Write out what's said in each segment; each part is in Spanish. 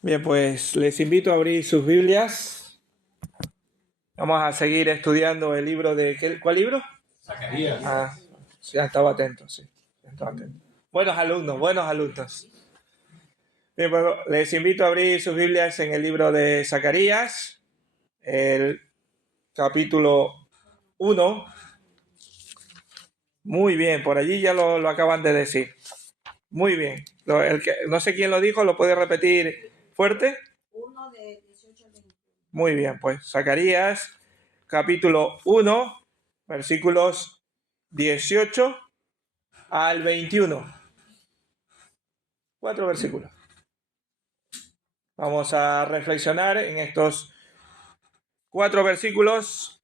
Bien, pues les invito a abrir sus Biblias. Vamos a seguir estudiando el libro de... ¿Cuál libro? Zacarías. Ya estaba atento, sí. Estaba atento. Buenos alumnos. Bien, pues les invito a abrir sus Biblias en el libro de Zacarías, el capítulo 1. Muy bien, por allí ya lo acaban de decir. Muy bien. No sé quién lo dijo, ¿lo puede repetir fuerte? 1 de 18 al 20. Muy bien, pues Zacarías, capítulo 1, versículos 18 al 21. 4 versículos. Vamos a reflexionar en estos 4 versículos.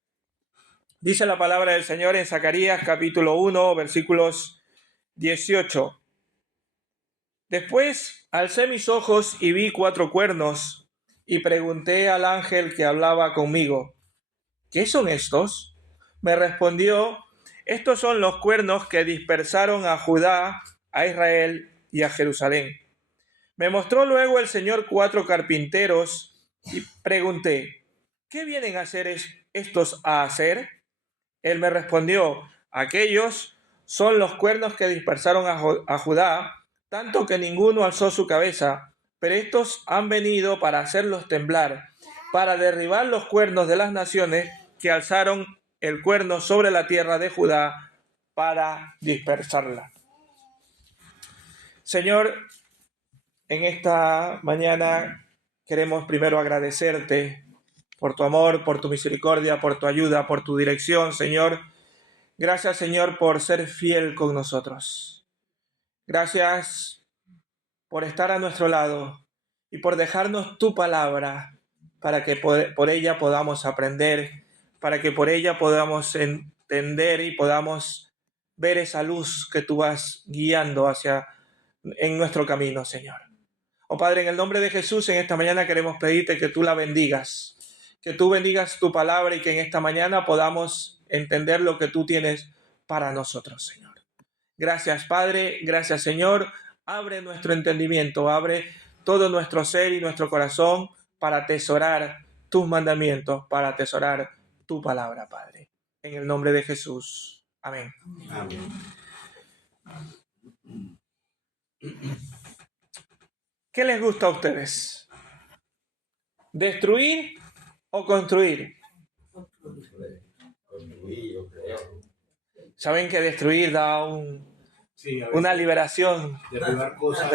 Dice la palabra del Señor en Zacarías, capítulo 1, versículos 18. Después alcé mis ojos y vi 4 cuernos, y pregunté al ángel que hablaba conmigo: ¿qué son estos? Me respondió: estos son los cuernos que dispersaron a Judá, a Israel y a Jerusalén. Me mostró luego el Señor 4 carpinteros y pregunté: ¿qué vienen a hacer estos a hacer? Él me respondió: aquellos son los cuernos que dispersaron a Judá, tanto que ninguno alzó su cabeza, pero estos han venido para hacerlos temblar, para derribar los cuernos de las naciones que alzaron el cuerno sobre la tierra de Judá para dispersarla. Señor, en esta mañana queremos primero agradecerte por tu amor, por tu misericordia, por tu ayuda, por tu dirección, Señor. Gracias, Señor, por ser fiel con nosotros. Gracias por estar a nuestro lado y por dejarnos tu palabra para que por ella podamos aprender, para que por ella podamos entender y podamos ver esa luz que tú vas guiando en nuestro camino, Señor. Oh Padre, en el nombre de Jesús, en esta mañana queremos pedirte que tú la bendigas, que tú bendigas tu palabra y que en esta mañana podamos entender lo que tú tienes para nosotros, Señor. Gracias, Padre, gracias, Señor. Abre nuestro entendimiento, abre todo nuestro ser y nuestro corazón para atesorar tus mandamientos, para atesorar tu palabra, Padre. En el nombre de Jesús. Amén. Amén. ¿Qué les gusta a ustedes? ¿Destruir o construir? Construir, yo creo. Saben que destruir da una liberación. Derribar cosas.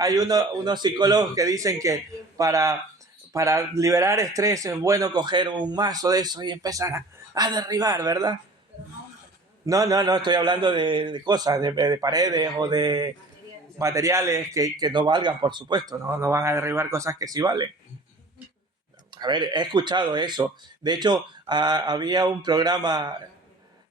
Hay unos psicólogos que dicen que para liberar estrés es bueno coger un mazo de eso y empezar a derribar, ¿verdad? No, estoy hablando de cosas, de paredes o de materiales que no valgan, por supuesto, no van a derribar cosas que sí valen. A ver, he escuchado eso. De hecho, había un programa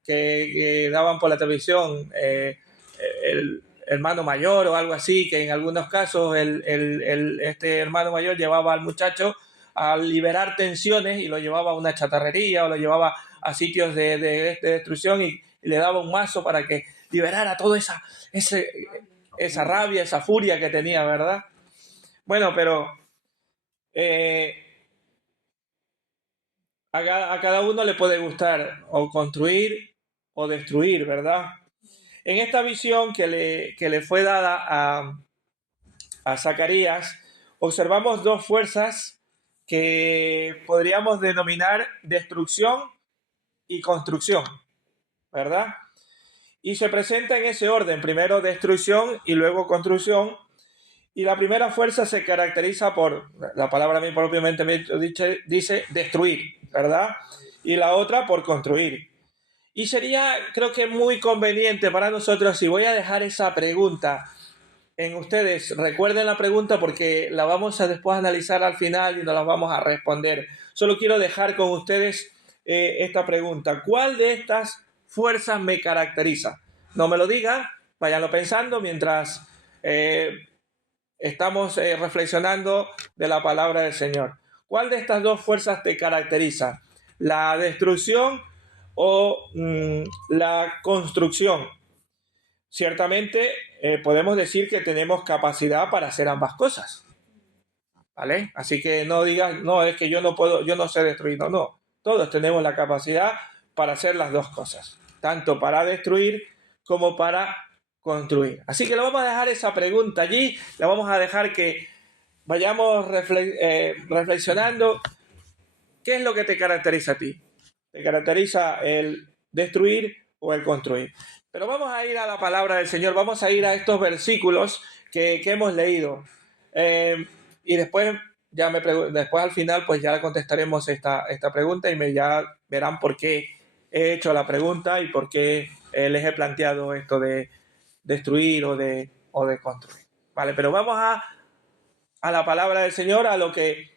que daban por la televisión, el hermano mayor o algo así, que en algunos casos este hermano mayor llevaba al muchacho a liberar tensiones y lo llevaba a una chatarrería o lo llevaba a sitios de destrucción y le daba un mazo para que liberara toda esa rabia, esa furia que tenía, ¿verdad? Bueno, pero a cada uno le puede gustar o construir o destruir, ¿verdad? En esta visión que le fue dada a Zacarías, observamos dos fuerzas que podríamos denominar destrucción y construcción, ¿verdad? Y se presenta en ese orden, primero destrucción y luego construcción. Y la primera fuerza se caracteriza por, la palabra propiamente dice destruir, ¿verdad? Y la otra por construir. Y sería, creo que muy conveniente para nosotros, si voy a dejar esa pregunta en ustedes, recuerden la pregunta porque la vamos a después analizar al final y nos la vamos a responder. Solo quiero dejar con ustedes esta pregunta. ¿Cuál de estas fuerzas me caracteriza? No me lo diga, váyanlo pensando mientras estamos reflexionando de la palabra del Señor. ¿Cuál de estas dos fuerzas te caracteriza? ¿La destrucción o la construcción? ciertamente podemos decir que tenemos capacidad para hacer ambas cosas, ¿vale? Así que no digas, no, es que yo no puedo, yo no sé destruir, no, no. Todos tenemos la capacidad para hacer las dos cosas, tanto para destruir como para construir. Así que le vamos a dejar esa pregunta allí, la vamos a dejar que vayamos reflexionando. ¿Qué es lo que te caracteriza a ti? ¿Te caracteriza el destruir o el construir? Pero vamos a ir a la palabra del Señor, vamos a ir a estos versículos que hemos leído. Y después, después al final, pues ya contestaremos esta pregunta y ya verán por qué he hecho la pregunta y por qué les he planteado esto de destruir o de construir. Vale, pero vamos a la palabra del Señor, a lo que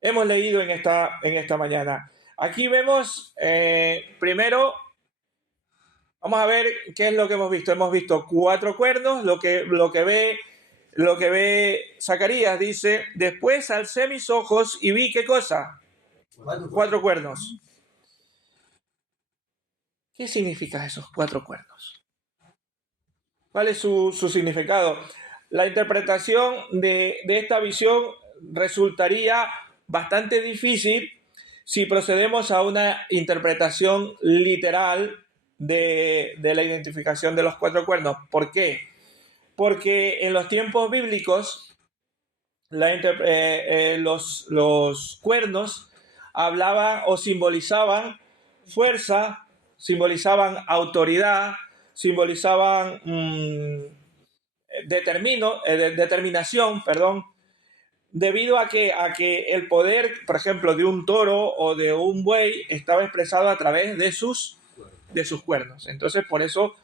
hemos leído en esta mañana. Aquí vemos, primero, vamos a ver qué es lo que hemos visto. Hemos visto 4 cuernos, lo que ve Zacarías dice: después alcé mis ojos y vi, ¿qué cosa? 4 cuernos. ¿Qué significa esos 4 cuernos? ¿Cuál es su significado? La interpretación de esta visión resultaría bastante difícil si procedemos a una interpretación literal de la identificación de los 4 cuernos. ¿Por qué? Porque en los tiempos bíblicos los cuernos hablaban o simbolizaban fuerza, simbolizaban autoridad, simbolizaban determinación, debido a que el poder, por ejemplo, de un toro o de un buey estaba expresado a través de sus cuernos. Entonces, por eso,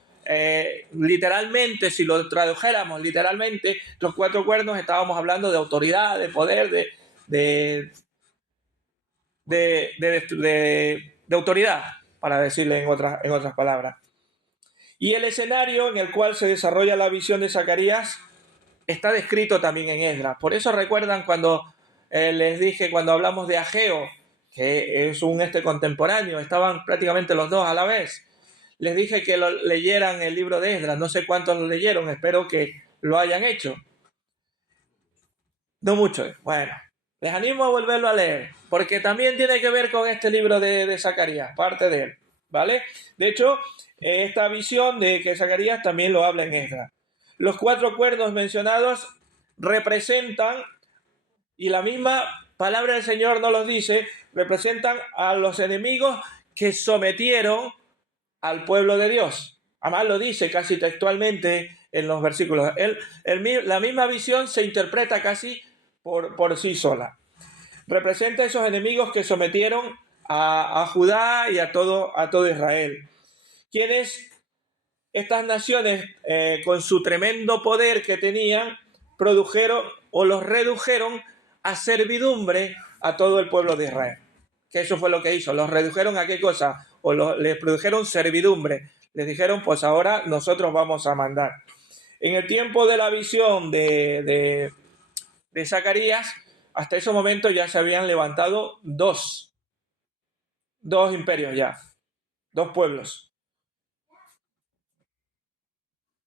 literalmente, si lo tradujéramos literalmente, los 4 cuernos estábamos hablando de autoridad, de poder, de autoridad, para decirle en otras palabras. Y el escenario en el cual se desarrolla la visión de Zacarías está descrito también en Esdras. Por eso recuerdan cuando les dije, cuando hablamos de Ageo, que es un contemporáneo, estaban prácticamente los dos a la vez. Les dije que leyeran el libro de Esdras. No sé cuántos lo leyeron, espero que lo hayan hecho. No mucho. Bueno, les animo a volverlo a leer, porque también tiene que ver con este libro de Zacarías, parte de él, ¿vale? De hecho, esta visión de que Zacarías también lo habla en Esdras. Los 4 cuernos mencionados representan, y la misma palabra del Señor nos los dice, representan a los enemigos que sometieron al pueblo de Dios. Además lo dice casi textualmente en los versículos. La misma visión se interpreta casi por sí sola. Representa a esos enemigos que sometieron a Judá y a todo Israel. Quienes estas naciones, con su tremendo poder que tenían, produjeron o los redujeron a servidumbre a todo el pueblo de Israel. Que eso fue lo que hizo. Los redujeron a qué cosa, o les produjeron servidumbre. Les dijeron, pues ahora nosotros vamos a mandar. En el tiempo de la visión de Zacarías, hasta ese momento ya se habían levantado dos imperios ya, 2 pueblos.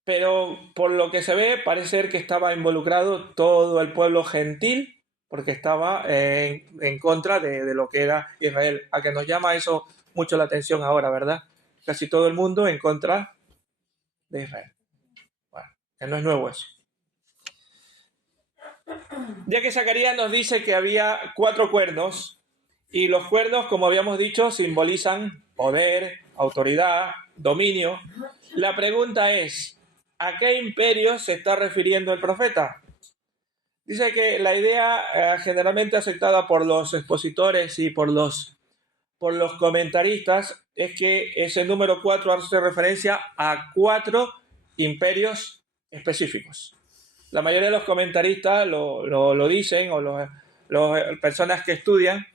Pero por lo que se ve, parece ser que estaba involucrado todo el pueblo gentil, porque estaba en contra de lo que era Israel. A que nos llama eso mucho la atención ahora, ¿verdad? Casi todo el mundo en contra de Israel. Bueno, que no es nuevo eso. Ya que Zacarías nos dice que había 4 cuernos, y los cuernos, como habíamos dicho, simbolizan poder, autoridad, dominio. La pregunta es, ¿a qué imperio se está refiriendo el profeta? Dice que la idea generalmente aceptada por los expositores y por los comentaristas es que ese número 4 hace referencia a 4 imperios específicos. La mayoría de los comentaristas lo dicen, o las personas que estudian,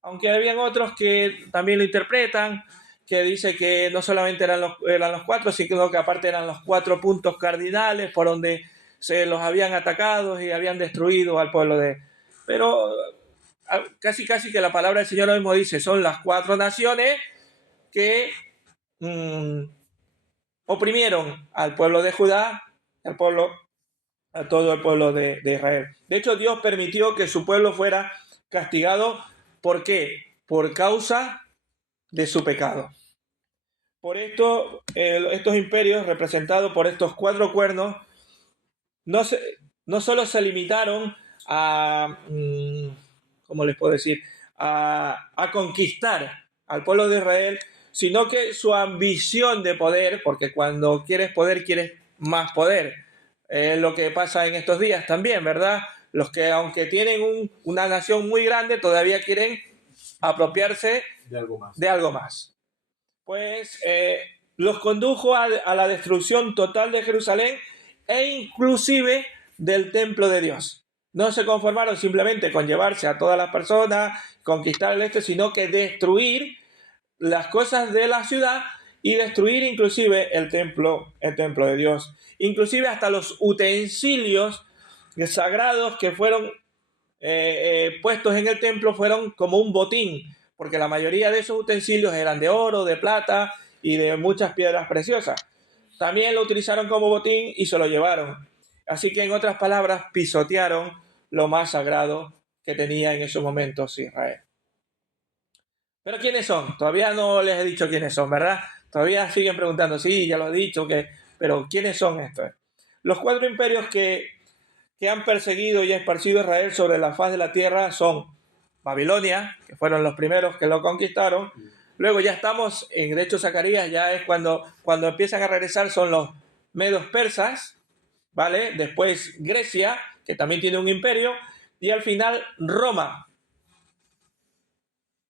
aunque habían otros que también lo interpretan, que dice que no solamente eran los 4, sino que aparte eran los 4 puntos cardinales por donde se los habían atacado y habían destruido al pueblo de... Pero casi que la palabra del Señor mismo dice, son las 4 naciones que oprimieron al pueblo de Judá, a todo el pueblo de Israel. De hecho, Dios permitió que su pueblo fuera castigado. ¿Por qué? Por causa de su pecado. Por esto, estos imperios representados por estos 4 cuernos no solo se limitaron a, ¿cómo les puedo decir?, a conquistar al pueblo de Israel, sino que su ambición de poder, porque cuando quieres poder, quieres más poder. Es lo que pasa en estos días también, ¿verdad? Los que, aunque tienen una nación muy grande, todavía quieren apropiarse de algo más. Pues los condujo a la destrucción total de Jerusalén e inclusive del templo de Dios. No se conformaron simplemente con llevarse a todas las personas, conquistar el este, sino que destruir las cosas de la ciudad y destruir inclusive el templo de Dios. Inclusive hasta los utensilios sagrados que fueron puestos en el templo fueron como un botín, porque la mayoría de esos utensilios eran de oro, de plata y de muchas piedras preciosas. También lo utilizaron como botín y se lo llevaron. Así que, en otras palabras, pisotearon lo más sagrado que tenía en esos momentos Israel. ¿Pero quiénes son? Todavía no les he dicho quiénes son, ¿verdad? Todavía siguen preguntando, sí, ya lo he dicho, pero ¿quiénes son estos? Los 4 imperios que han perseguido y esparcido a Israel sobre la faz de la tierra son Babilonia, que fueron los primeros que lo conquistaron. Luego ya estamos, de hecho Zacarías ya es cuando empiezan a regresar, son los medos persas, ¿vale? Después Grecia, que también tiene un imperio, y al final Roma,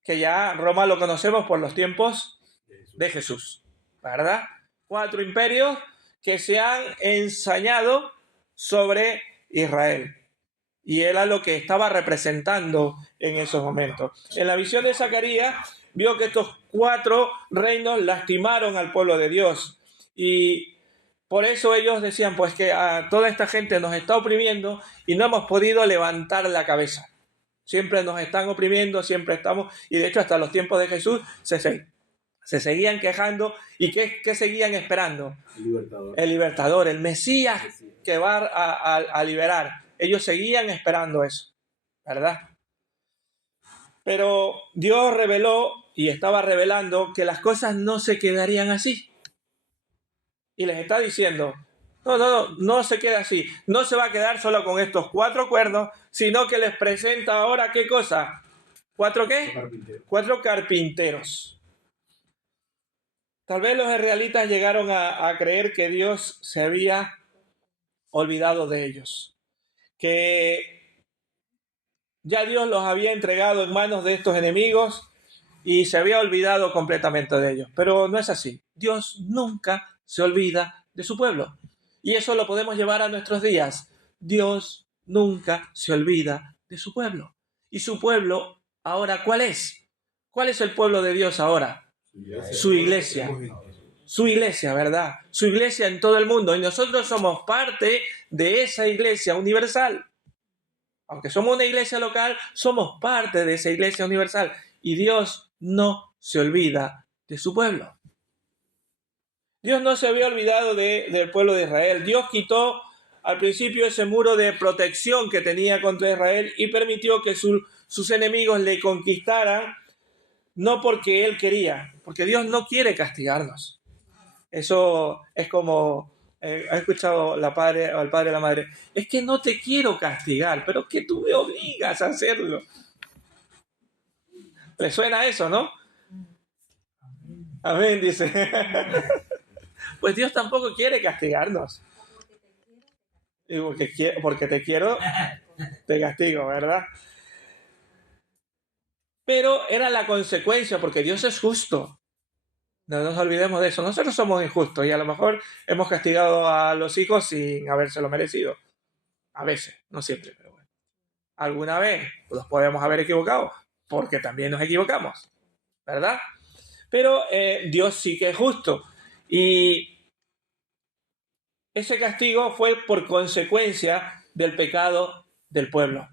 que ya Roma lo conocemos por los tiempos de Jesús, ¿verdad? 4 imperios que se han ensañado sobre Israel. Y era lo que estaba representando en esos momentos. En la visión de Zacarías vio que estos 4 reinos lastimaron al pueblo de Dios. Y por eso ellos decían, pues que a toda esta gente nos está oprimiendo y no hemos podido levantar la cabeza. Siempre nos están oprimiendo, siempre estamos... Y de hecho hasta los tiempos de Jesús se seguían quejando. ¿Y qué seguían esperando? El libertador, el Mesías que va a liberar. Ellos seguían esperando eso, ¿verdad? Pero Dios reveló y estaba revelando que las cosas no se quedarían así. Y les está diciendo, no se queda así. No se va a quedar solo con estos 4 cuernos, sino que les presenta ahora, ¿qué cosa? ¿4 qué? 4 carpinteros. Tal vez los israelitas llegaron a creer que Dios se había olvidado de ellos, que ya Dios los había entregado en manos de estos enemigos y se había olvidado completamente de ellos. Pero no es así. Dios nunca se olvida de su pueblo. Y eso lo podemos llevar a nuestros días. Dios nunca se olvida de su pueblo. ¿Y su pueblo ahora cuál es? ¿Cuál es el pueblo de Dios ahora? Su iglesia. Su iglesia, ¿verdad? Su iglesia en todo el mundo. Y nosotros somos parte de esa iglesia universal. Aunque somos una iglesia local, somos parte de esa iglesia universal. Y Dios no se olvida de su pueblo. Dios no se había olvidado del pueblo de Israel. Dios quitó al principio ese muro de protección que tenía contra Israel y permitió que sus enemigos le conquistaran, no porque Él quería, porque Dios no quiere castigarnos. Eso es como, ¿has escuchado al padre y la madre? Es que no te quiero castigar, pero es que tú me obligas a hacerlo. ¿Le suena eso, no? Amén, dice. Pues Dios tampoco quiere castigarnos. Y porque te quiero, te castigo, ¿verdad? Pero era la consecuencia, porque Dios es justo. No nos olvidemos de eso. Nosotros somos injustos y a lo mejor hemos castigado a los hijos sin habérselo merecido. A veces, no siempre, pero bueno. Alguna vez los podemos haber equivocado, porque también nos equivocamos, ¿verdad? Pero Dios sí que es justo. Y ese castigo fue por consecuencia del pecado del pueblo.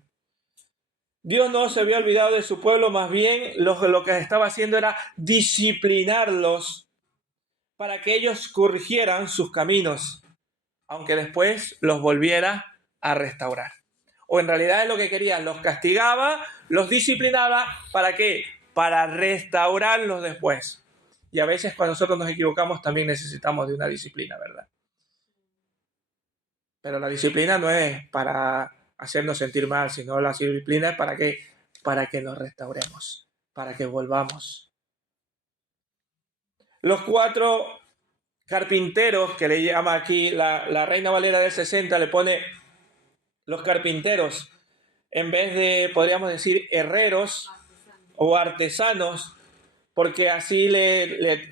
Dios no se había olvidado de su pueblo, más bien lo que estaba haciendo era disciplinarlos para que ellos corrigieran sus caminos, aunque después los volviera a restaurar. O en realidad es lo que quería, los castigaba, los disciplinaba, ¿para qué? Para restaurarlos después. Y a veces cuando nosotros nos equivocamos también necesitamos de una disciplina, ¿verdad? Pero la disciplina no es para hacernos sentir mal, sino la disciplina es para qué? Para que nos restauremos, para que volvamos. Los 4 carpinteros, que le llama aquí la Reina Valera del 60, le pone los carpinteros, en vez de, podríamos decir, herreros o artesanos, porque así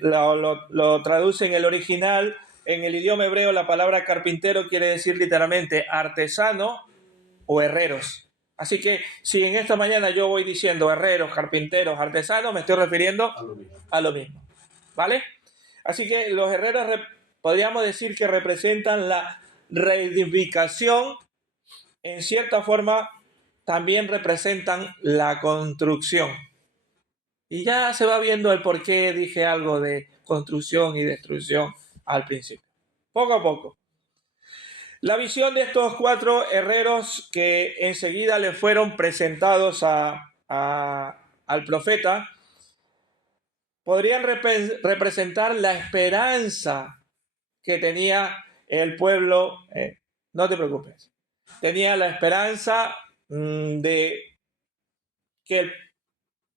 lo traduce en el original. En el idioma hebreo la palabra carpintero quiere decir literalmente artesano o herreros. Así que si en esta mañana yo voy diciendo herreros, carpinteros, artesanos, me estoy refiriendo a lo mismo. ¿Vale? Así que los herreros podríamos decir que representan la reedificación. En cierta forma también representan la construcción. Y ya se va viendo el por qué dije algo de construcción y destrucción al principio. Poco a poco. La visión de estos 4 herreros que enseguida le fueron presentados al profeta podrían representar la esperanza que tenía el pueblo. No te preocupes. Tenía la esperanza de que el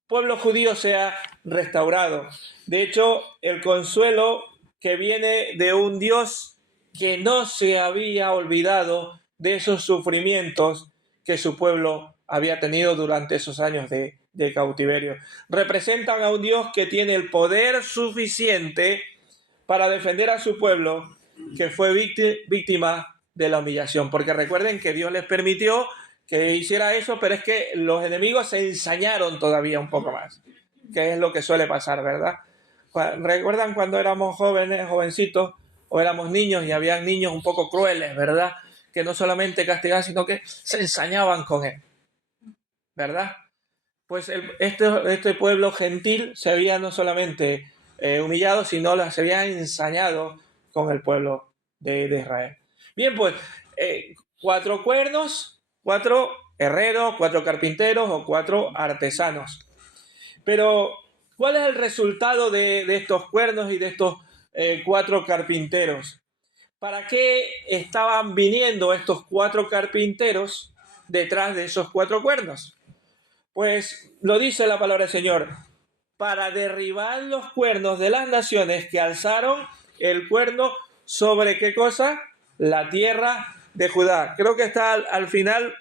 pueblo judío sea restaurado. De hecho, el consuelo que viene de un Dios que no se había olvidado de esos sufrimientos que su pueblo había tenido durante esos años de cautiverio. Representan a un Dios que tiene el poder suficiente para defender a su pueblo, que fue víctima de la humillación. Porque recuerden que Dios les permitió que hiciera eso, pero es que los enemigos se ensañaron todavía un poco más, que es lo que suele pasar, ¿verdad? ¿Recuerdan cuando éramos jóvenes, jovencitos, o éramos niños y había niños un poco crueles, ¿verdad? Que no solamente castigaban, sino que se ensañaban con él, ¿verdad? Pues este pueblo gentil se había no solamente humillado, sino se había ensañado con el pueblo de Israel. Bien, pues 4 cuernos, 4 herreros, 4 carpinteros o 4 artesanos. Pero, ¿cuál es el resultado de estos cuernos y de estos 4 carpinteros? ¿Para qué estaban viniendo estos 4 carpinteros detrás de esos 4 cuernos? Pues lo dice la palabra del Señor, para derribar los cuernos de las naciones que alzaron el cuerno sobre ¿qué cosa? La tierra de Judá. Creo que está al final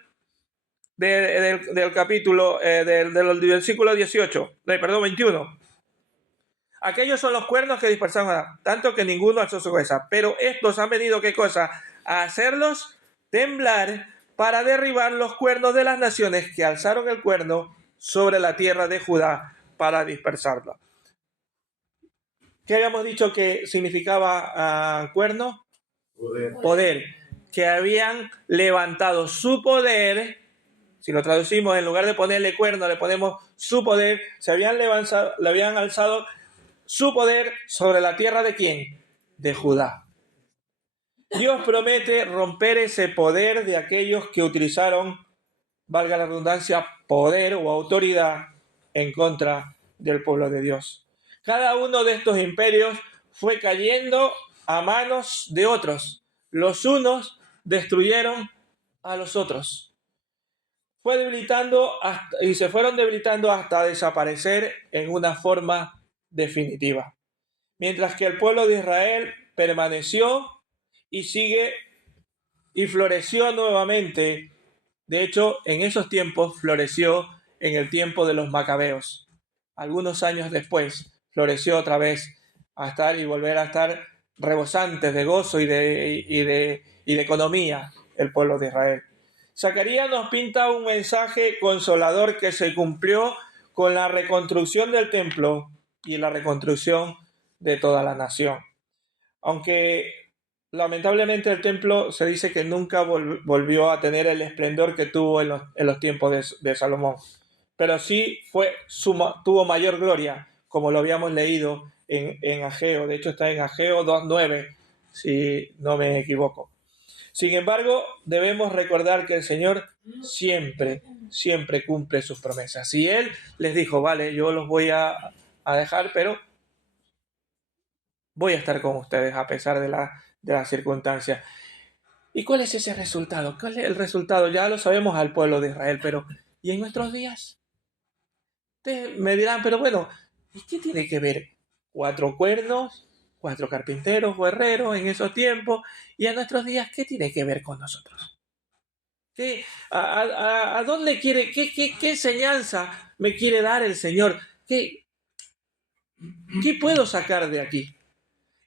del capítulo, del versículo 21. Aquellos son los cuernos que dispersaron a tanto que ninguno alzó su cabeza. Pero estos han venido, ¿qué cosa? A hacerlos temblar para derribar los cuernos de las naciones que alzaron el cuerno sobre la tierra de Judá para dispersarla. ¿Qué habíamos dicho que significaba cuerno? Poder. Que habían levantado su poder. Si lo traducimos, en lugar de ponerle cuerno, le ponemos su poder. Le habían alzado su poder sobre la tierra ¿de quién? De Judá. Dios promete romper ese poder de aquellos que utilizaron, valga la redundancia, poder o autoridad en contra del pueblo de Dios. Cada uno de estos imperios fue cayendo a manos de otros. Los unos destruyeron a los otros. Se fueron debilitando hasta desaparecer en una forma definitiva. Mientras que el pueblo de Israel permaneció y sigue y floreció nuevamente. De hecho, en esos tiempos floreció en el tiempo de los macabeos. Algunos años después floreció otra vez a estar y volver a estar rebosantes de gozo y de economía el pueblo de Israel. Zacarías nos pinta un mensaje consolador que se cumplió con la reconstrucción del templo y la reconstrucción de toda la nación. Aunque lamentablemente el templo se dice que nunca volvió a tener el esplendor que tuvo en los tiempos de Salomón, pero sí tuvo mayor gloria, como lo habíamos leído en Ageo. De hecho, está en Ageo 2:9, si no me equivoco. Sin embargo, debemos recordar que el Señor siempre cumple sus promesas. Y Él les dijo, vale, yo los voy a dejar, pero voy a estar con ustedes a pesar de las circunstancias. ¿Y cuál es ese resultado? ¿Cuál es el resultado? Ya lo sabemos al pueblo de Israel, pero ¿y en nuestros días? Ustedes me dirán, pero bueno, ¿y qué tiene que ver 4 cuernos, 4 carpinteros o herreros en esos tiempos? Y a nuestros días, ¿qué tiene que ver con nosotros? ¿A dónde quiere, qué enseñanza me quiere dar el Señor? ¿Qué puedo sacar de aquí?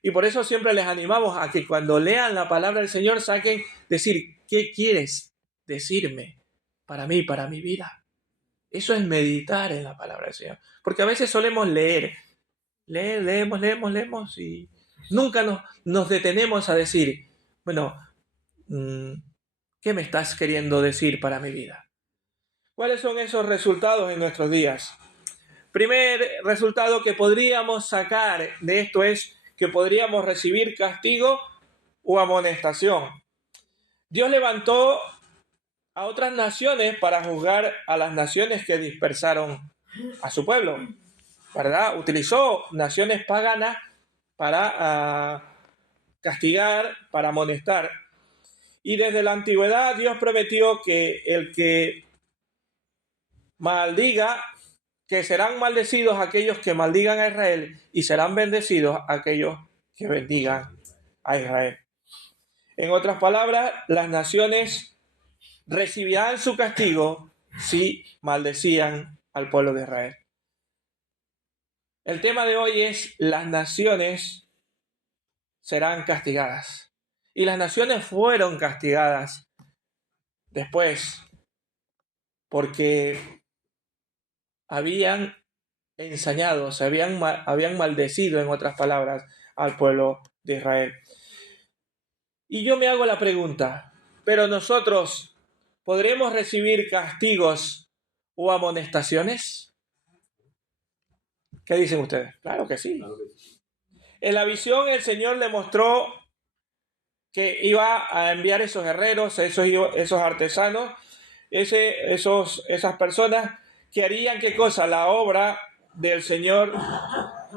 Y por eso siempre les animamos a que cuando lean la palabra del Señor saquen, decir, ¿qué quieres decirme para mí, para mi vida? Eso es meditar en la palabra del Señor. Porque a veces solemos leemos y nunca nos detenemos a decir, bueno, ¿qué me estás queriendo decir para mi vida? ¿Cuáles son esos resultados en nuestros días? Primer resultado que podríamos sacar de esto es que podríamos recibir castigo o amonestación. Dios levantó a otras naciones para juzgar a las naciones que dispersaron a su pueblo, ¿verdad? Utilizó naciones paganas para castigar, para amonestar. Y desde la antigüedad Dios prometió que el que maldiga, que serán maldecidos aquellos que maldigan a Israel y serán bendecidos aquellos que bendigan a Israel. En otras palabras, las naciones recibirán su castigo si maldecían al pueblo de Israel. El tema de hoy es las naciones serán castigadas. Y las naciones fueron castigadas después porque habían ensañado, habían maldecido, en otras palabras, al pueblo de Israel. Y yo me hago la pregunta, ¿pero nosotros podremos recibir castigos o amonestaciones? ¿Qué dicen ustedes? Claro que sí. En la visión el Señor le mostró que iba a enviar esos herreros, esos artesanos, esas personas que harían ¿qué cosa? La obra del Señor,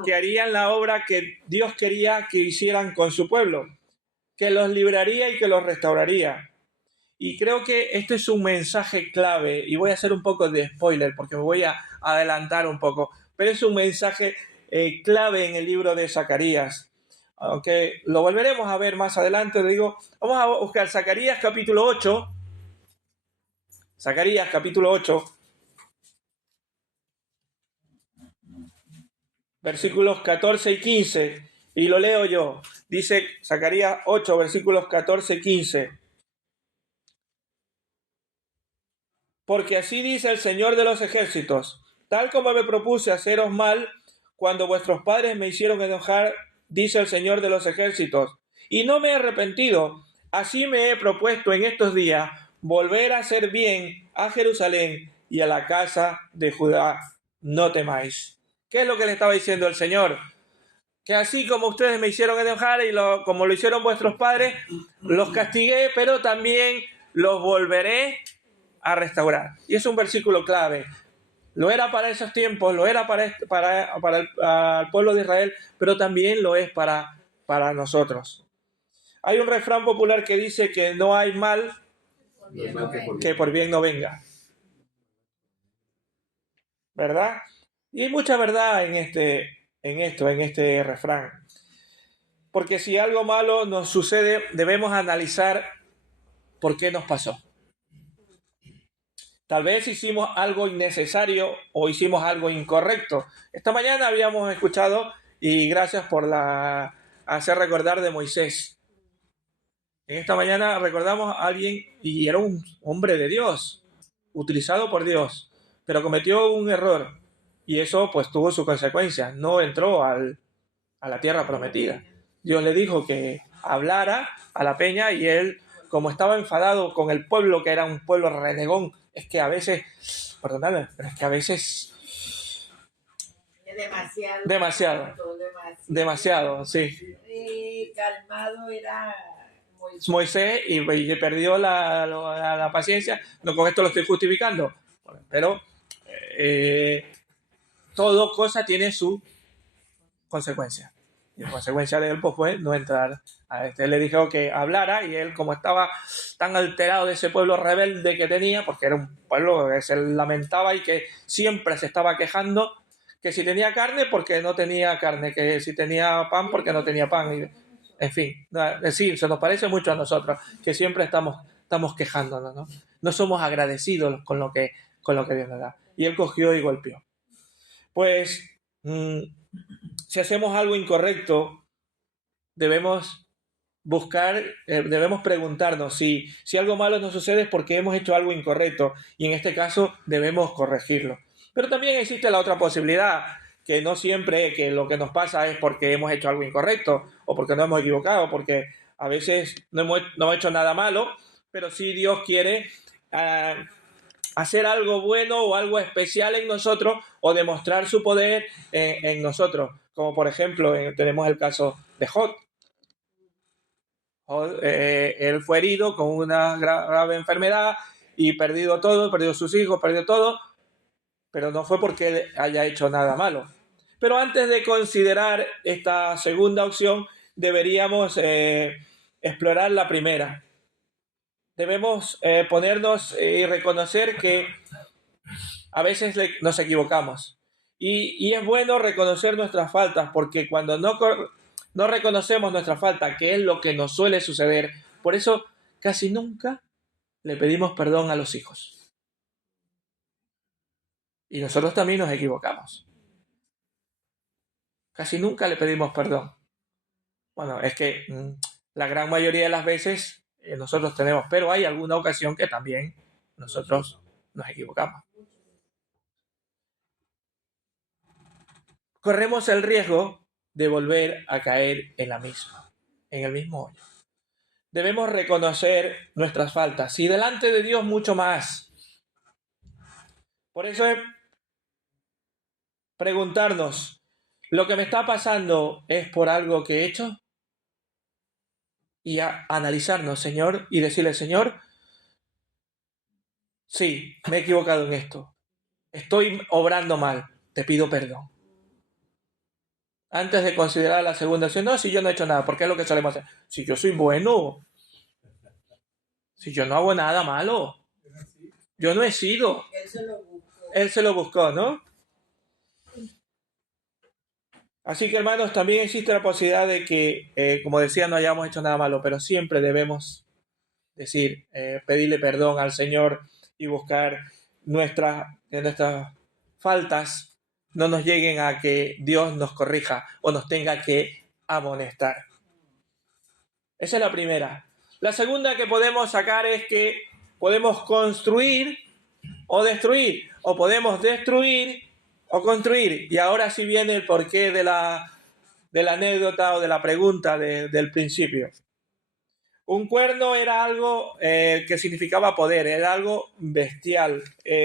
que harían la obra que Dios quería que hicieran con su pueblo, que los libraría y que los restauraría. Y creo que este es un mensaje clave, y voy a hacer un poco de spoiler porque me voy a adelantar un poco, pero es un mensaje clave en el libro de Zacarías. Aunque lo volveremos a ver más adelante, digo, vamos a buscar Zacarías capítulo 8. Zacarías capítulo 8, versículos 14 y 15, y lo leo yo. Dice Zacarías 8, versículos 14 y 15. Porque así dice el Señor de los ejércitos, tal como me propuse haceros mal cuando vuestros padres me hicieron enojar, dice el Señor de los ejércitos, y no me he arrepentido, así me he propuesto en estos días volver a hacer bien a Jerusalén y a la casa de Judá. No temáis. ¿Qué es lo que le estaba diciendo el Señor? Que así como ustedes me hicieron enojar y como lo hicieron vuestros padres, los castigué, pero también los volveré a restaurar. Y es un versículo clave. Lo era para esos tiempos, lo era para el pueblo de Israel, pero también lo es para nosotros. Hay un refrán popular que dice que no hay mal que por bien no venga. ¿Verdad? Y hay mucha verdad en este refrán. Porque si algo malo nos sucede, debemos analizar por qué nos pasó. Tal vez hicimos algo innecesario o hicimos algo incorrecto. Esta mañana habíamos escuchado, y gracias por hacer recordar de Moisés. En esta mañana recordamos a alguien y era un hombre de Dios, utilizado por Dios, pero cometió un error y eso pues tuvo sus consecuencias. No entró a la tierra prometida. Dios le dijo que hablara a la peña y él, como estaba enfadado con el pueblo, que era un pueblo renegón, es que a veces, perdonadme, pero es que a veces Es demasiado. demasiado. demasiado, sí. Calmado era Moisés y perdió la paciencia. No, con esto lo estoy justificando, pero todo cosa tiene su consecuencia. Y la consecuencia de él pues, fue no entrar a este. Él le dijo que hablara y él, como estaba tan alterado de ese pueblo rebelde que tenía, porque era un pueblo que se lamentaba y que siempre se estaba quejando, que si tenía carne porque no tenía carne, que si tenía pan porque no tenía pan. Y, en fin, sí, se nos parece mucho a nosotros, que siempre estamos quejándonos, ¿no? No somos agradecidos con lo que Dios nos da. Y él cogió y golpeó. Pues si hacemos algo incorrecto, debemos debemos preguntarnos si algo malo nos sucede es porque hemos hecho algo incorrecto y en este caso debemos corregirlo. Pero también existe la otra posibilidad, que no siempre que lo que nos pasa es porque hemos hecho algo incorrecto o porque nos hemos equivocado, porque a veces no hemos hecho nada malo, pero sí Dios quiere hacer algo bueno o algo especial en nosotros o demostrar su poder en nosotros. Como por ejemplo, tenemos el caso de Job. Él fue herido con una grave enfermedad y perdió todo, perdió sus hijos, perdió todo, pero no fue porque él haya hecho nada malo. Pero antes de considerar esta segunda opción, deberíamos explorar la primera. Debemos ponernos y reconocer que a veces nos equivocamos. Y es bueno reconocer nuestras faltas, porque cuando no reconocemos nuestra falta, que es lo que nos suele suceder, por eso casi nunca le pedimos perdón a los hijos. Y nosotros también nos equivocamos. Casi nunca le pedimos perdón. Bueno, es que la gran mayoría de las veces nosotros tenemos, pero hay alguna ocasión que también nosotros nos equivocamos. Corremos el riesgo de volver a caer en el mismo hoyo. Debemos reconocer nuestras faltas y delante de Dios mucho más. Por eso es preguntarnos, ¿lo que me está pasando es por algo que he hecho? Y analizarnos, Señor, y decirle, Señor, sí, me he equivocado en esto. Estoy obrando mal, te pido perdón. Antes de considerar la segunda opción, no, si yo no he hecho nada, porque es lo que solemos hacer. Si yo soy bueno, si yo no hago nada malo, yo no he sido. Él se lo buscó, ¿no? Así que, hermanos, también existe la posibilidad de que, como decía, no hayamos hecho nada malo, pero siempre debemos decir, pedirle perdón al Señor y buscar nuestras faltas no nos lleguen a que Dios nos corrija o nos tenga que amonestar. Esa es la primera. La segunda que podemos sacar es que podemos construir o destruir, o podemos destruir o construir. Y ahora sí viene el porqué de la anécdota o de la pregunta del principio. Un cuerno era algo que significaba poder, era algo bestial,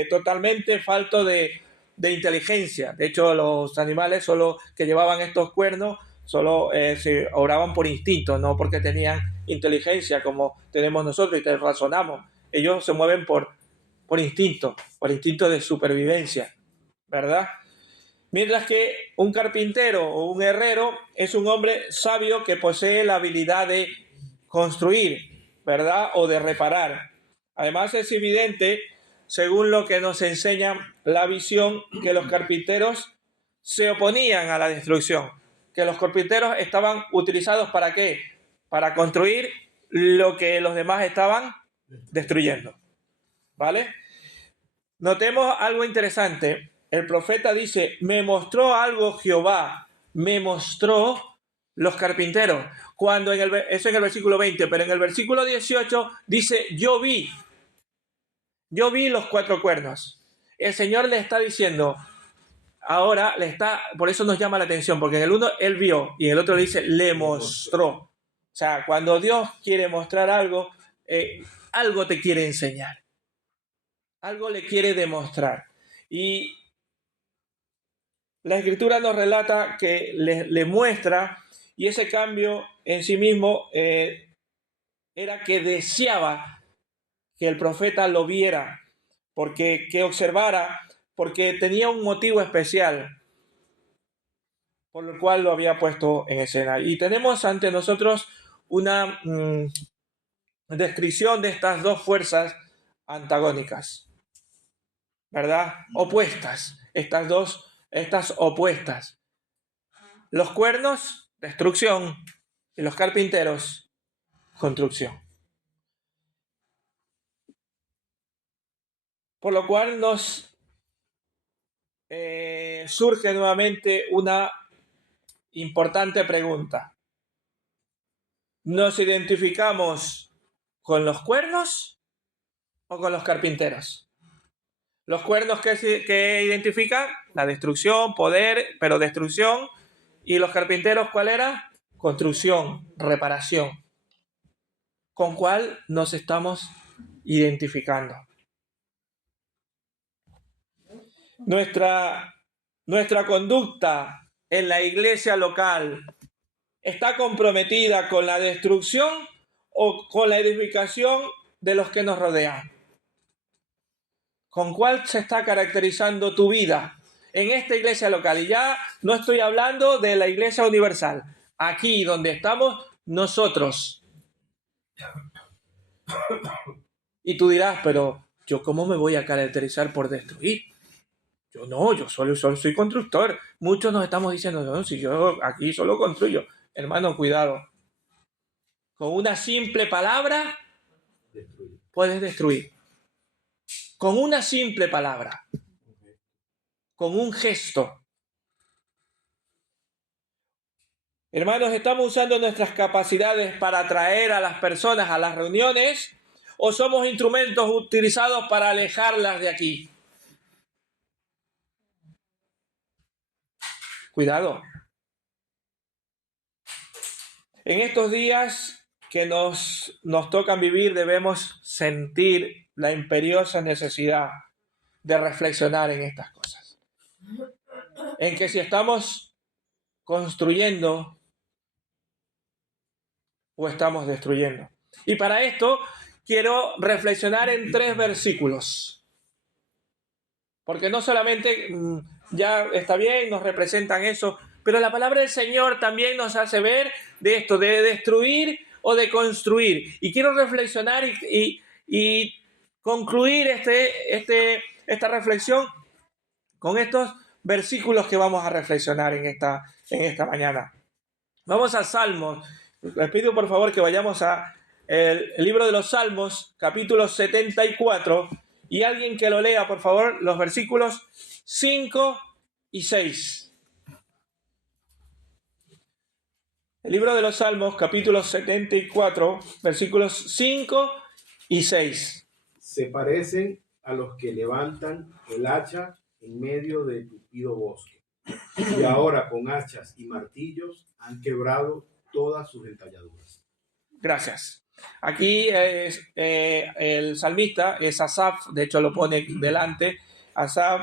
totalmente falto de inteligencia. De hecho, los animales solo que llevaban estos cuernos solo se obraban por instinto, no porque tenían inteligencia como tenemos nosotros y te razonamos. Ellos se mueven por instinto de supervivencia, ¿verdad? Mientras que un carpintero o un herrero es un hombre sabio que posee la habilidad de construir, ¿verdad? O de reparar. Además es evidente, según lo que nos enseña la visión, que los carpinteros se oponían a la destrucción, que los carpinteros estaban utilizados ¿para qué? Para construir lo que los demás estaban destruyendo, ¿vale? Notemos algo interesante. El profeta dice, me mostró algo Jehová, me mostró los carpinteros. Cuando eso en el versículo 20, pero en el versículo 18 dice, yo vi los 4 cuernos. El Señor le está diciendo, ahora por eso nos llama la atención, porque en el uno él vio y en el otro dice, le mostró. O sea, cuando Dios quiere mostrar algo, algo te quiere enseñar. Algo le quiere demostrar. Y la Escritura nos relata que le muestra, y ese cambio en sí mismo era que deseaba que el profeta lo viera, porque que observara, porque tenía un motivo especial por el cual lo había puesto en escena. Y tenemos ante nosotros una descripción de estas dos fuerzas antagónicas, ¿verdad? Opuestas, estas opuestas. Los cuernos, destrucción, y los carpinteros, construcción. Por lo cual nos surge nuevamente una importante pregunta. ¿Nos identificamos con los cuernos o con los carpinteros? Los cuernos que identifican la destrucción, poder, pero destrucción. ¿Y los carpinteros cuál era? Construcción, reparación. ¿Con cuál nos estamos identificando? Nuestra conducta en la iglesia local está comprometida con la destrucción o con la edificación de los que nos rodean. ¿Con cuál se está caracterizando tu vida en esta iglesia local? Y ya no estoy hablando de la iglesia universal. Aquí donde estamos nosotros. Y tú dirás, pero ¿yo cómo me voy a caracterizar por destruir? Yo no, yo solo soy constructor. Muchos nos estamos diciendo, no, si yo aquí solo construyo. Hermano, cuidado. Con una simple palabra puedes destruir. Con una simple palabra. Con un gesto. Hermanos, ¿estamos usando nuestras capacidades para atraer a las personas a las reuniones o somos instrumentos utilizados para alejarlas de aquí? Cuidado. En estos días que nos tocan vivir debemos sentir la imperiosa necesidad de reflexionar en estas cosas. En que si estamos construyendo o estamos destruyendo. Y para esto quiero reflexionar en 3 versículos. Porque no solamente ya está bien, nos representan eso, pero la palabra del Señor también nos hace ver de esto, de destruir o de construir. Y quiero reflexionar y concluir esta reflexión con estos versículos que vamos a reflexionar en esta mañana. Vamos a Salmos. Les pido por favor que vayamos a el libro de los Salmos, capítulo 74, y alguien que lo lea, por favor, los versículos 5 y 6. El libro de los Salmos, capítulo 74, versículos 5 y 6. Se parecen a los que levantan el hacha en medio de tupido bosque. Y ahora con hachas y martillos han quebrado todas sus entalladuras. Gracias. Aquí el salmista es Asaf, de hecho lo pone delante. Asaf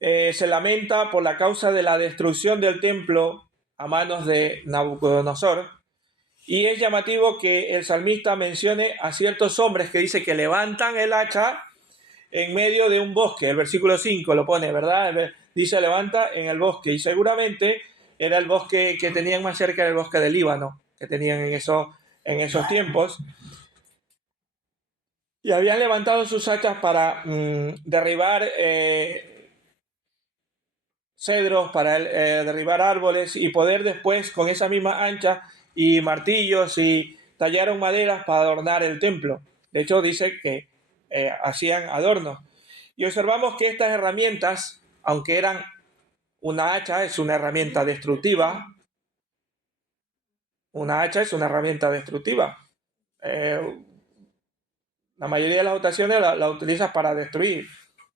se lamenta por la causa de la destrucción del templo a manos de Nabucodonosor. Y es llamativo que el salmista mencione a ciertos hombres que dice que levantan el hacha en medio de un bosque. El versículo 5 lo pone, ¿verdad? Dice levanta en el bosque. Y seguramente era el bosque que tenían más cerca, era el bosque del Líbano, que tenían en esos tiempos. Y habían levantado sus hachas para derribar cedros, para derribar árboles y poder después con esa misma ancha y martillos y tallaron maderas para adornar el templo. De hecho dice que hacían adornos. Y observamos que estas herramientas, aunque eran una hacha, es una herramienta destructiva. Una hacha es una herramienta destructiva. La mayoría de las ocasiones la utilizas para destruir,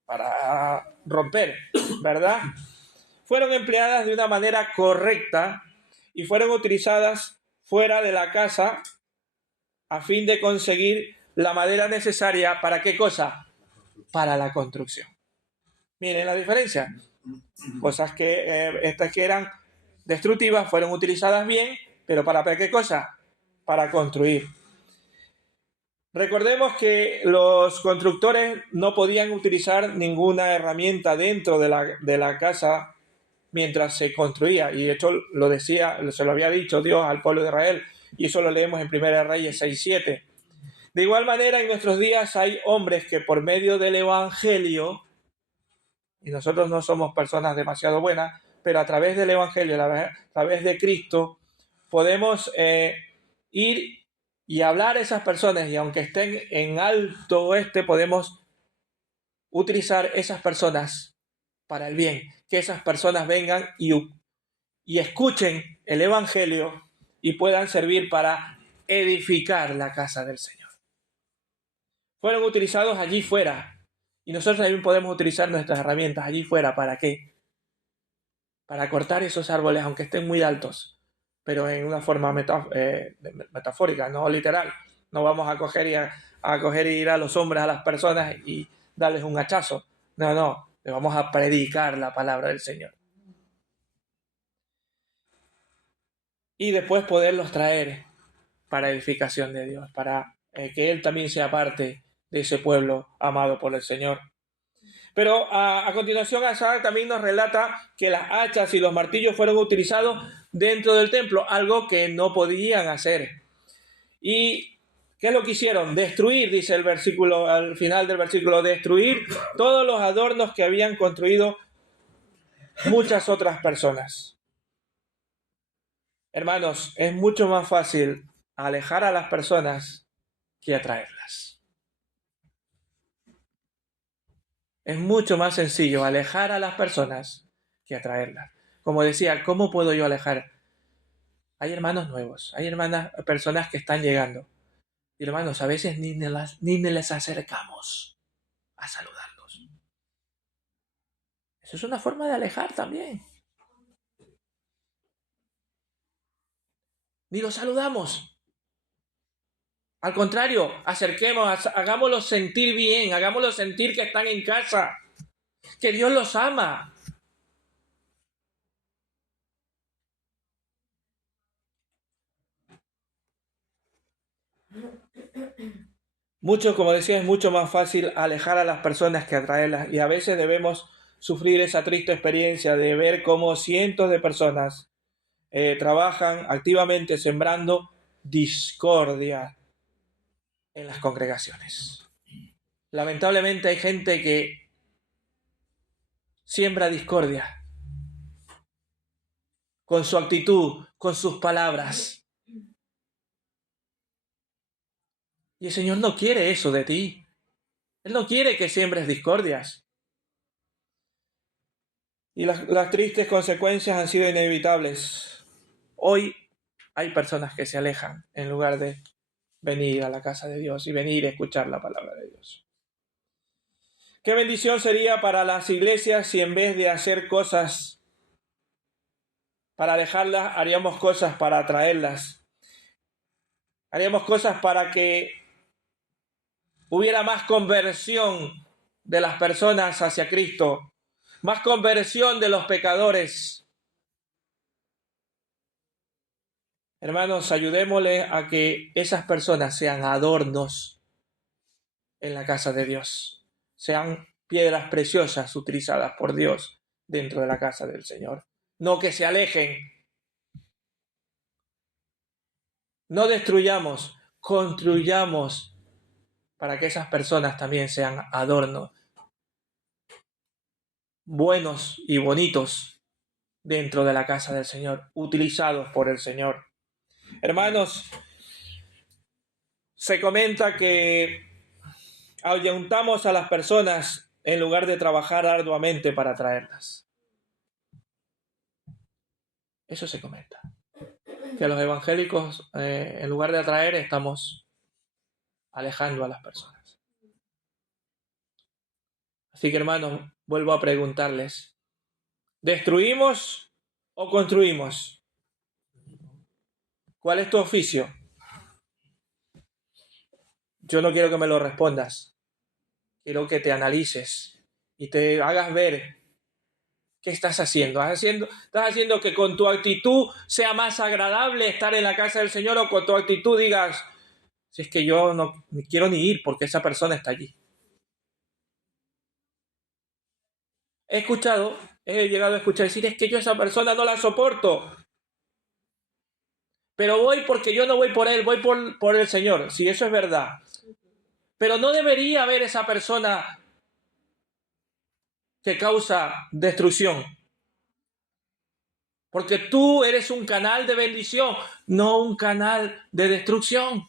para romper, ¿verdad? Fueron empleadas de una manera correcta y fueron utilizadas fuera de la casa a fin de conseguir la madera necesaria ¿para qué cosa? Para la construcción. Miren la diferencia. Cosas que estas que eran destructivas fueron utilizadas bien, pero ¿para qué cosa? Para construir. Recordemos que los constructores no podían utilizar ninguna herramienta dentro de la casa mientras se construía, y de hecho lo decía, se lo había dicho Dios al pueblo de Israel, y eso lo leemos en 1 Reyes 6:7. De igual manera, en nuestros días hay hombres que por medio del Evangelio, y nosotros no somos personas demasiado buenas, pero a través del Evangelio, a través de Cristo, podemos ir y hablar a esas personas, y aunque estén en alto oeste, podemos utilizar esas personas para el bien, que esas personas vengan y escuchen el Evangelio y puedan servir para edificar la casa del Señor. Fueron utilizados allí fuera, y nosotros también podemos utilizar nuestras herramientas allí fuera. ¿Para qué? Para cortar esos árboles, aunque estén muy altos, pero en una forma metafórica, no literal. No vamos a coger y ir a los hombres, a las personas y darles un hachazo. No, le vamos a predicar la palabra del Señor. Y después poderlos traer para edificación de Dios, para que Él también sea parte de ese pueblo amado por el Señor. Pero a continuación, Asaf también nos relata que las hachas y los martillos fueron utilizados dentro del templo, algo que no podían hacer. ¿Y qué es lo que hicieron? Destruir, dice el versículo, al final del versículo, destruir todos los adornos que habían construido muchas otras personas. Hermanos, es mucho más fácil alejar a las personas que atraerlas. Es mucho más sencillo alejar a las personas que atraerlas. Como decía, ¿cómo puedo yo alejar? Hay hermanos nuevos, hay personas que están llegando. Y hermanos, a veces ni les acercamos a saludarlos. Eso es una forma de alejar también. Ni los saludamos. Al contrario, hagámoslos sentir bien, hagámoslos sentir que están en casa, que Dios los ama. Mucho, como decía, es mucho más fácil alejar a las personas que atraerlas, y a veces debemos sufrir esa triste experiencia de ver cómo cientos de personas trabajan activamente sembrando discordia en las congregaciones. Lamentablemente hay gente que siembra discordia con su actitud, con sus palabras. Y el Señor no quiere eso de ti. Él no quiere que siembres discordias. Y las tristes consecuencias han sido inevitables. Hoy hay personas que se alejan en lugar de venir a la casa de Dios y venir a escuchar la palabra de Dios. Qué bendición sería para las iglesias si en vez de hacer cosas para alejarlas, haríamos cosas para atraerlas. Haríamos cosas para que hubiera más conversión de las personas hacia Cristo, más conversión de los pecadores. Hermanos, ayudémosle a que esas personas sean adornos en la casa de Dios, sean piedras preciosas utilizadas por Dios dentro de la casa del Señor. No que se alejen. No destruyamos, construyamos para que esas personas también sean adornos buenos y bonitos dentro de la casa del Señor, utilizados por el Señor. Hermanos, se comenta que ahuyentamos a las personas en lugar de trabajar arduamente para atraerlas. Eso se comenta. Que los evangélicos, en lugar de atraer, estamos alejando a las personas. Así que, hermanos, vuelvo a preguntarles, ¿destruimos o construimos? ¿Cuál es tu oficio? Yo no quiero que me lo respondas. Quiero que te analices y te hagas ver ¿Qué estás haciendo? ¿Estás haciendo que con tu actitud sea más agradable estar en la casa del Señor, o con tu actitud digas, si es que yo no quiero ni ir porque esa persona está allí? He llegado a escuchar decir, es que yo a esa persona no la soporto, pero voy porque yo no voy por él, voy por el Señor. Sí, eso es verdad. Pero no debería haber esa persona que causa destrucción. Porque tú eres un canal de bendición, no un canal de destrucción.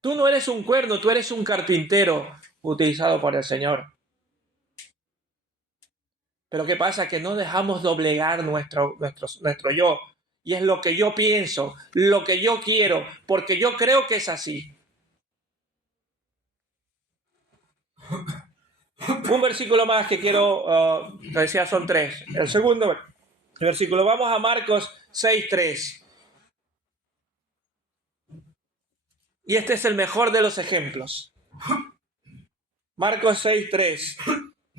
Tú no eres un cuerno, tú eres un carpintero utilizado por el Señor. Pero ¿qué pasa? Que no dejamos doblegar nuestro yo. Y es lo que yo pienso, lo que yo quiero, porque yo creo que es así. Un versículo más que quiero, te decía, son 3. El segundo versículo, vamos a Marcos 6:3. Y este es el mejor de los ejemplos. Marcos 6:3.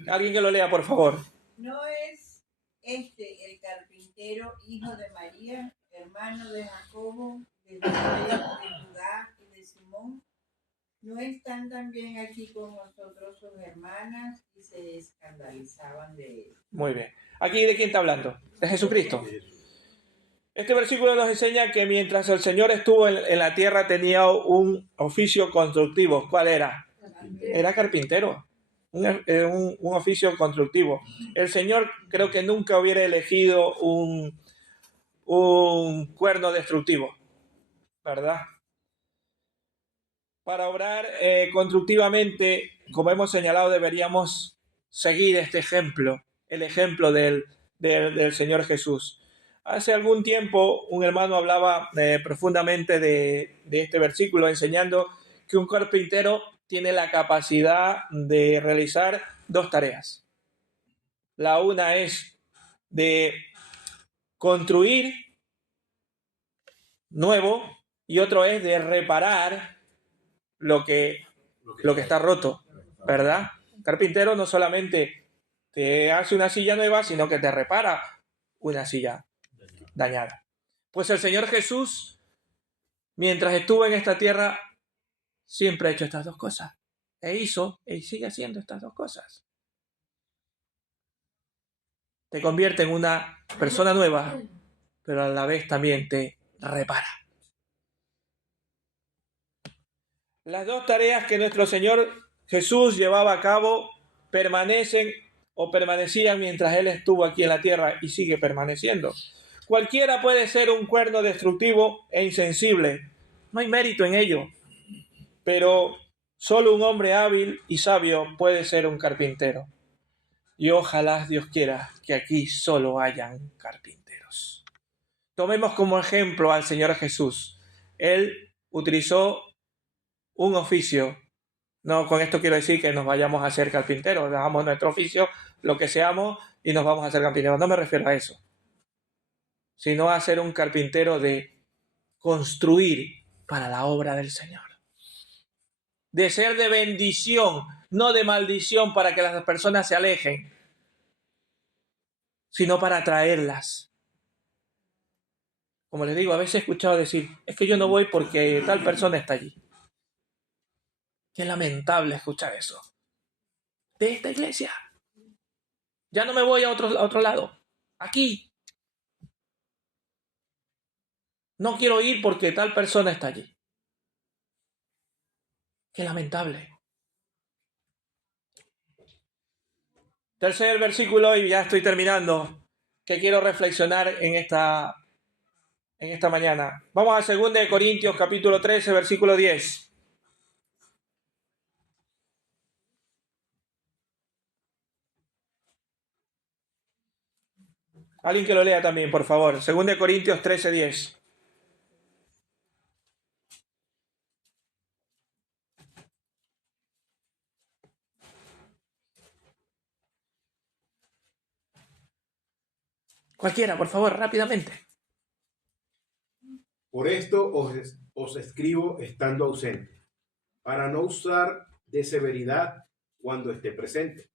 Alguien que lo lea, por favor. ¿No es este el carpintero, hijo de María, hermano de Jacobo, de José, de Judá y de Simón? ¿No están también aquí con nosotros sus hermanas? Y se escandalizaban de él. Muy bien. ¿Aquí de quién está hablando? De Jesucristo. Este versículo nos enseña que mientras el Señor estuvo en la tierra tenía un oficio constructivo. ¿Cuál era? Era carpintero. Un oficio constructivo. El Señor creo que nunca hubiera elegido un cuerno destructivo, ¿verdad? Para obrar constructivamente, como hemos señalado, deberíamos seguir este ejemplo, el ejemplo del Señor Jesús. Hace algún tiempo un hermano hablaba profundamente de este versículo, enseñando que un carpintero tiene la capacidad de realizar 2 tareas. La una es de construir nuevo y otro es de reparar lo que está roto, ¿verdad? El carpintero no solamente te hace una silla nueva, sino que te repara una silla dañada. Pues el Señor Jesús, mientras estuvo en esta tierra, siempre ha hecho estas 2 cosas. Hizo y sigue haciendo estas 2 cosas. Te convierte en una persona nueva, pero a la vez también te repara. Las 2 tareas que nuestro Señor Jesús llevaba a cabo permanecían mientras Él estuvo aquí en la tierra y sigue permaneciendo. Cualquiera puede ser un cuerno destructivo e insensible. No hay mérito en ello. Pero solo un hombre hábil y sabio puede ser un carpintero. Y ojalá Dios quiera que aquí solo hayan carpinteros. Tomemos como ejemplo al Señor Jesús. Él utilizó un oficio. No con esto quiero decir que nos vayamos a ser carpinteros, hagamos nuestro oficio, lo que seamos, y nos vamos a ser carpinteros. No me refiero a eso, sino a ser un carpintero de construir para la obra del Señor. De ser de bendición, no de maldición para que las personas se alejen, sino para atraerlas. Como les digo, a veces he escuchado decir, es que yo no voy porque tal persona está allí. Qué lamentable escuchar eso. De esta iglesia. Ya no me voy a otro lado. Aquí. No quiero ir porque tal persona está allí. Qué lamentable. Tercer versículo, y ya estoy terminando, que quiero reflexionar en esta mañana. Vamos a 2 Corintios capítulo 13, versículo 10. Alguien que lo lea también, por favor. 2 Corintios 13, 10. Cualquiera, por favor, rápidamente. Por esto os escribo estando ausente, para no usar de severidad cuando esté presente,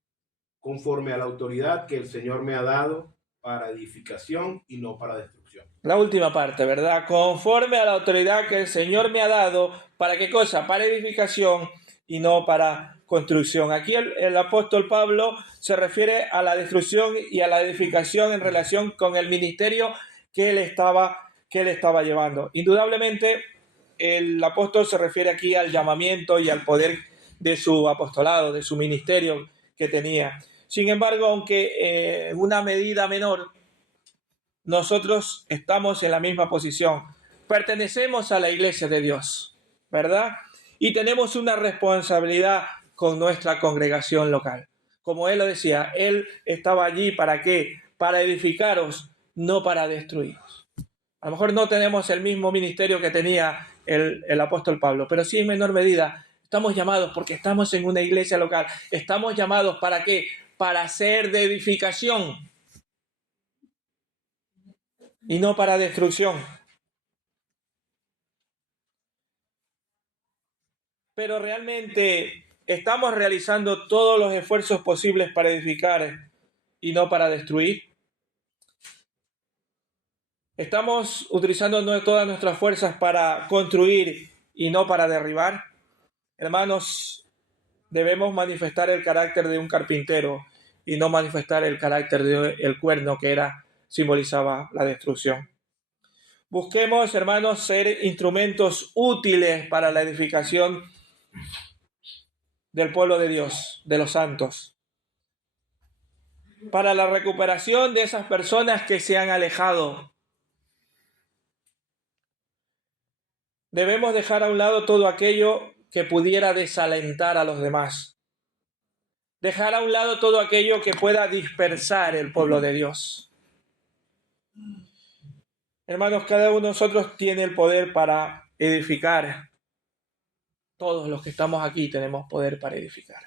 conforme a la autoridad que el Señor me ha dado para edificación y no para destrucción. La última parte, ¿verdad? Conforme a la autoridad que el Señor me ha dado, ¿para qué cosa? Para edificación y no para construcción. Aquí el apóstol Pablo se refiere a la destrucción y a la edificación en relación con el ministerio que él estaba llevando. Indudablemente, el apóstol se refiere aquí al llamamiento y al poder de su apostolado, de su ministerio que tenía. Sin embargo, aunque en una medida menor, nosotros estamos en la misma posición. Pertenecemos a la iglesia de Dios, ¿verdad? Y tenemos una responsabilidad con nuestra congregación local. Como él lo decía, él estaba allí ¿para qué? Para edificaros, no para destruiros. A lo mejor no tenemos el mismo ministerio que tenía el apóstol Pablo, pero sí en menor medida estamos llamados porque estamos en una iglesia local. Estamos llamados ¿para qué? Para ser de edificación y no para destrucción. Pero realmente estamos realizando todos los esfuerzos posibles para edificar y no para destruir. Estamos utilizando todas nuestras fuerzas para construir y no para derribar. Hermanos, debemos manifestar el carácter de un carpintero y no manifestar el carácter del cuerno que simbolizaba la destrucción. Busquemos, hermanos, ser instrumentos útiles para la edificación del pueblo de Dios, de los santos, para la recuperación de esas personas que se han alejado. Debemos dejar a un lado todo aquello que pudiera desalentar a los demás. Dejar a un lado todo aquello que pueda dispersar el pueblo de Dios. Hermanos, cada uno de nosotros tiene el poder para edificar. Todos los que estamos aquí tenemos poder para edificar.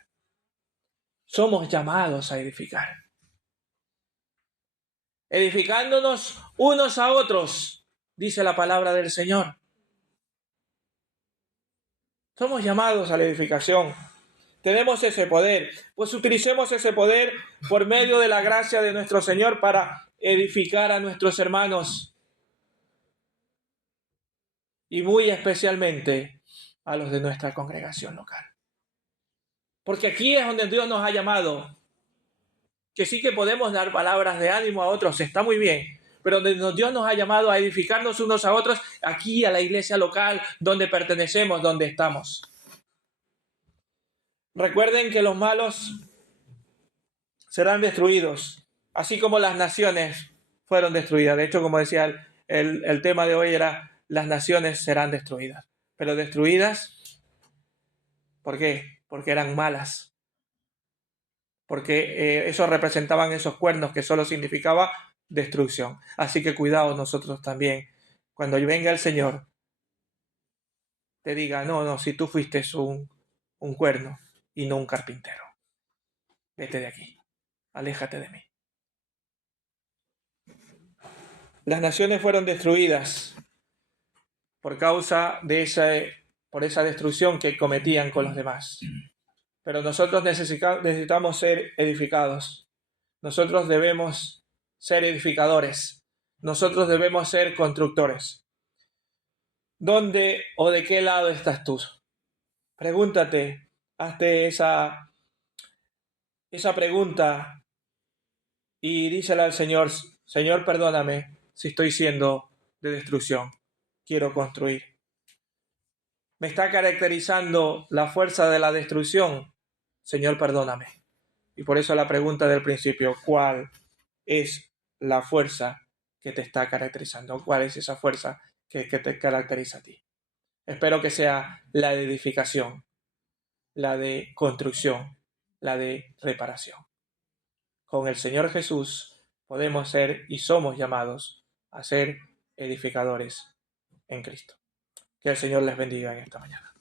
Somos llamados a edificar. Edificándonos unos a otros, dice la palabra del Señor. Somos llamados a la edificación. Tenemos ese poder. Pues utilicemos ese poder por medio de la gracia de nuestro Señor para edificar a nuestros hermanos. Y muy especialmente a los de nuestra congregación local. Porque aquí es donde Dios nos ha llamado. Que sí que podemos dar palabras de ánimo a otros, está muy bien. Pero donde Dios nos ha llamado a edificarnos unos a otros, aquí a la iglesia local, donde pertenecemos, donde estamos. Recuerden que los malos serán destruidos, así como las naciones fueron destruidas. De hecho, como decía, el tema de hoy era las naciones serán destruidas. Pero destruidas, ¿por qué? Porque eran malas. Porque eso representaban esos cuernos que solo significaba destrucción. Así que cuidado nosotros también. Cuando venga el Señor, te diga, no, si tú fuiste un cuerno y no un carpintero. Vete de aquí. Aléjate de mí. Las naciones fueron destruidas por causa de por esa destrucción que cometían con los demás. Pero nosotros necesitamos ser edificados. Nosotros debemos ser edificadores. Nosotros debemos ser constructores. ¿Dónde o de qué lado estás tú? Pregúntate, hazte esa pregunta y dísela al Señor, Señor, perdóname si estoy siendo de destrucción. Quiero construir. ¿Me está caracterizando la fuerza de la destrucción? Señor, perdóname. Y por eso la pregunta del principio, ¿cuál es la fuerza que te está caracterizando? ¿Cuál es esa fuerza que te caracteriza a ti? Espero que sea la de edificación, la de construcción, la de reparación. Con el Señor Jesús podemos ser y somos llamados a ser edificadores en Cristo. Que el Señor les bendiga en esta mañana.